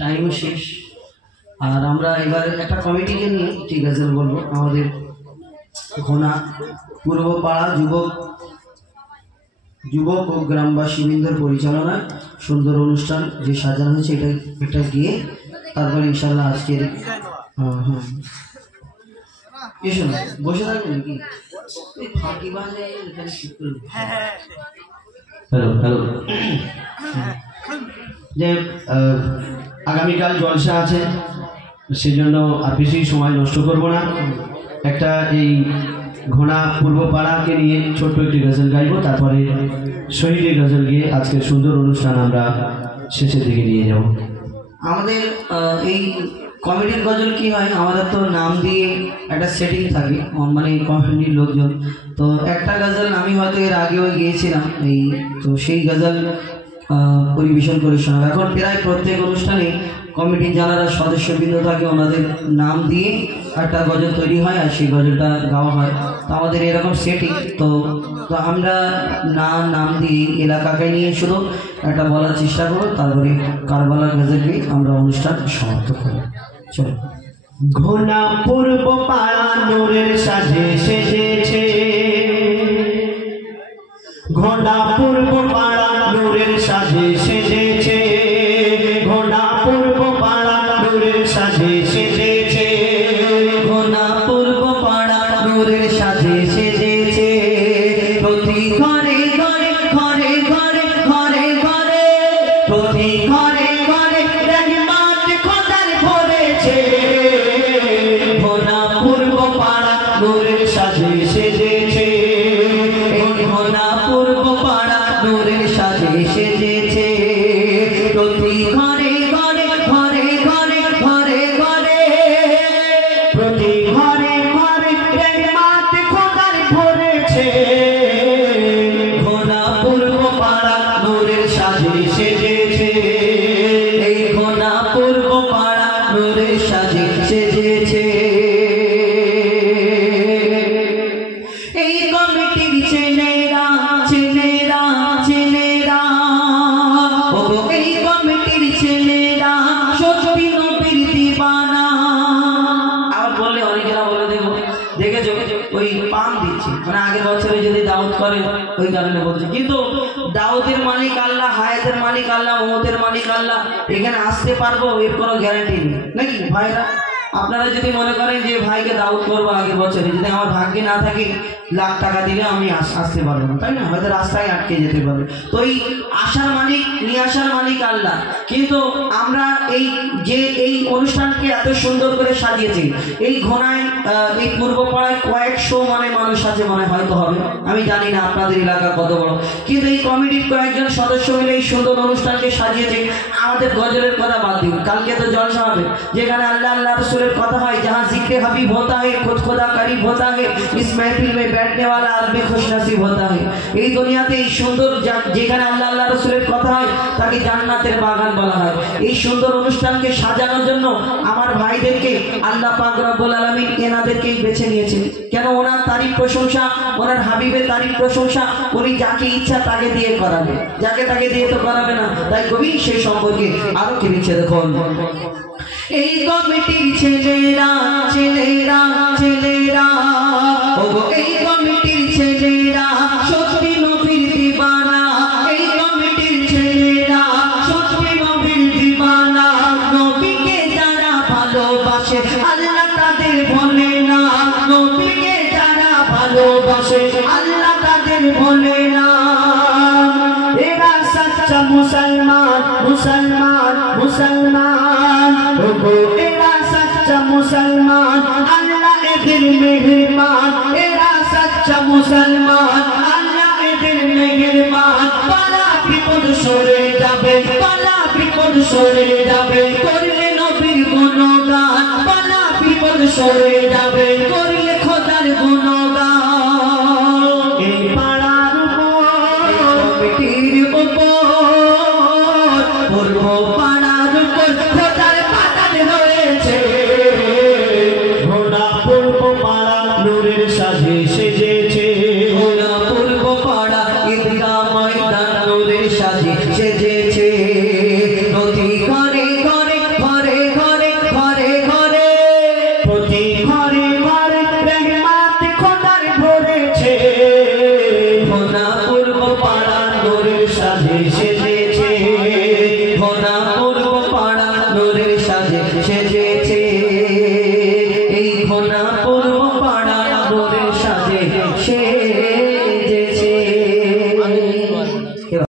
Time শেষ আর আমরা এবার একটা কমিটিকে নিয়ে ঠিক আছে বলবো আমাদের ঘোনা পূর্বপাড়া যুবক ও গ্রামবাসী বৃন্দের পরিচালনায় সুন্দর অনুষ্ঠান যে সাজানো হয়েছে এটা দিয়ে তারপরে ইনশাল্লাহ আজকের এসো না বসে থাকবে নাকি ফাঁকি বাজে এখানে হ্যালো হ্যালো যে আগামীকাল জলসা আছে সেজন্য আর বেশি সময় নষ্ট করব না একটা এই ঘোনা পূর্বপাড়াকে নিয়ে ছোট্ট একটি গজল গাইব তারপরে শহীদ গজল গিয়ে আজকের সুন্দর অনুষ্ঠান আমরা শেষের দিকে নিয়ে যাব। আমাদের এই কমিটির গজল কি হয় আমাদের তো নাম দিয়ে একটা সেটিং থাকে মানে কমিটির লোকজন তো একটা গজল আমি হয়তো এর আগেও গিয়েছিলাম এই তো সেই গজল পরিবেশন করে শোনাবো। এখন প্রায় প্রত্যেক অনুষ্ঠানে কমিটির যারা সদস্যবৃন্দ থাকে ওনাদের নাম দিয়ে একটা গজল তৈরি হয় আর সেই গজলটা গাওয়া হয়। তো আমাদের এরকম সেটিং তো আমরা নাম দিয়ে এলাকাকে নিয়ে শুধু একটা বলার চেষ্টা করবো তারপরে কারবালার গজল দিয়ে আমরা অনুষ্ঠান সমাপ্ত করব। চলো। ঘোনা পূর্ব পাড়া নূরের সাজে সেজেছে, ঘোনা পূর্ব পাড়া নূরের সাজে সেজেছে, ঘোনা পূর্ব পাড়া নূরের সাজে সেজেছে, ঘোনা পূর্ব পাড়া নূরের সাজে সেজেছে, প্রতি ঘরে ঘরে ঘরে ঘরে ঘরে ঘরে প্রতি ঘরে ঘরে রহমত খোদার ভরেছে, ঘোনা পূর্ব পাড়া নূরের সাজে সেজেছে, ঘোনা পূর্ব পাড়া নূরের সাজে সেজেছে, প্রতি ঘরে ঘরে ঘরে ঘরে ঘরে ঘরে প্রতি ঘরে ঘরে রহমত খোদার ভরেছে, ঘোনা পূর্ব পাড়া নূরের সাজে সেজেছে, এই ঘোনা পূর্ব পাড়া নূরের সাজে সেজেছে। এই কমিটির ছেলেরা ছেলেরা ছেলেরা ও এই কমিটির ছেলেরা সত্যি নবীর দিবানা। আবার বললে অনেকেরা বলে দেখেছো ওই পান দিচ্ছে মানে আগের বছরে যদি দাওয়াত করে ওই কারণে বলছে, কিন্তু দাওয়াতের মালিক আল্লাহ, হায়াতের মালিক আল্লাহ, মমতের মালিক আল্লাহ, এখানে আসতে পারবো এর কোনো গ্যারান্টি নেই নাকি ভাইরা? আপনারা যদি মনে করেন যে ভাইকে দাওয়াত করবো আগের বছরে, যদি আমার ভাগ্যে না থাকে লাখ টাকা দিলে আমি আসতে পারবো না, তাই না? হয়তো রাস্তায় আটকে যেতে পারে। তো এই আসার মালিক নিয়ে আসার মালিক আল্লাহ, কিন্তু আমরা এই অনুষ্ঠানকে এত সুন্দর করে সাজিয়েছি। এই ঘোনায় এই পূর্বপাড়ায় কয়েকশো মানুষ আছে মনে হয়তো হবে, আমি জানি না আপনাদের এলাকা কত বড়, কিন্তু এই কমিটির কয়েকজন সদস্য মিলে এই সুন্দর অনুষ্ঠানকে সাজিয়েছে। আমাদের গজলের কথা বাদ দিন, কালকে তো জলসা হবে যেখানে আল্লাহ আল্লাহ রসুলের কথা হয়, जहाँ जिक्र हबीब होता है खुद खुदा करीब होता है, इस महफिल में बैठने वाला आदमी खुश नसीब होता है। এই দুনিয়াতে এই সুন্দর যেখানে আল্লাহ আল্লাহ রসুলের কথা হয় তাকে জান্নাতের বাগান বলা হয়। এই সুন্দর অনুষ্ঠানকে সাজানোর জন্য আমার ভাইদেরকে আল্লাহ পাক রব্বুল আলামিন এনাদেরকেই বেছে নিয়েছেন। কেন? ওনার তারিফ প্রশংসা, ওনার হাবিবের তারিফ প্রশংসা উনি যাকে ইচ্ছা তাকে দিয়ে করাবে, যাকে তাকে দিয়ে তো করাবে না। তাই কবি সেই সম্পর্কে আরো কি লিখছে দেখুন। এই কমিটির ছেলেরা ছেলেরা ছেলেরা ও এই কমিটির ছেলেরা সত্যি নবীর দিবানা, এই কমিটির ছেলেরা সত্যি নবীর দিবানা, নবীকে যারা ভালোবাসে আল্লাহ তাদের ভোলে না, নবীকে যারা ভালোবাসে আল্লাহ তাদের ভোলে না। এরা সচ্চা মুসলমান মুসলমান মুসলমান, এরা সচ্চা মুসলমান আল্লাহ এদের মেহরবান, এরা সচ্চা মুসলমান আল্লাহ এদের মেহরবান। পালা বিপদ সরে যাবে, পালা বিপদ সরে যাবে করলে নবীর গুণগান, পালা বিপদ সরে যাবে করলে খোদার গুণগান।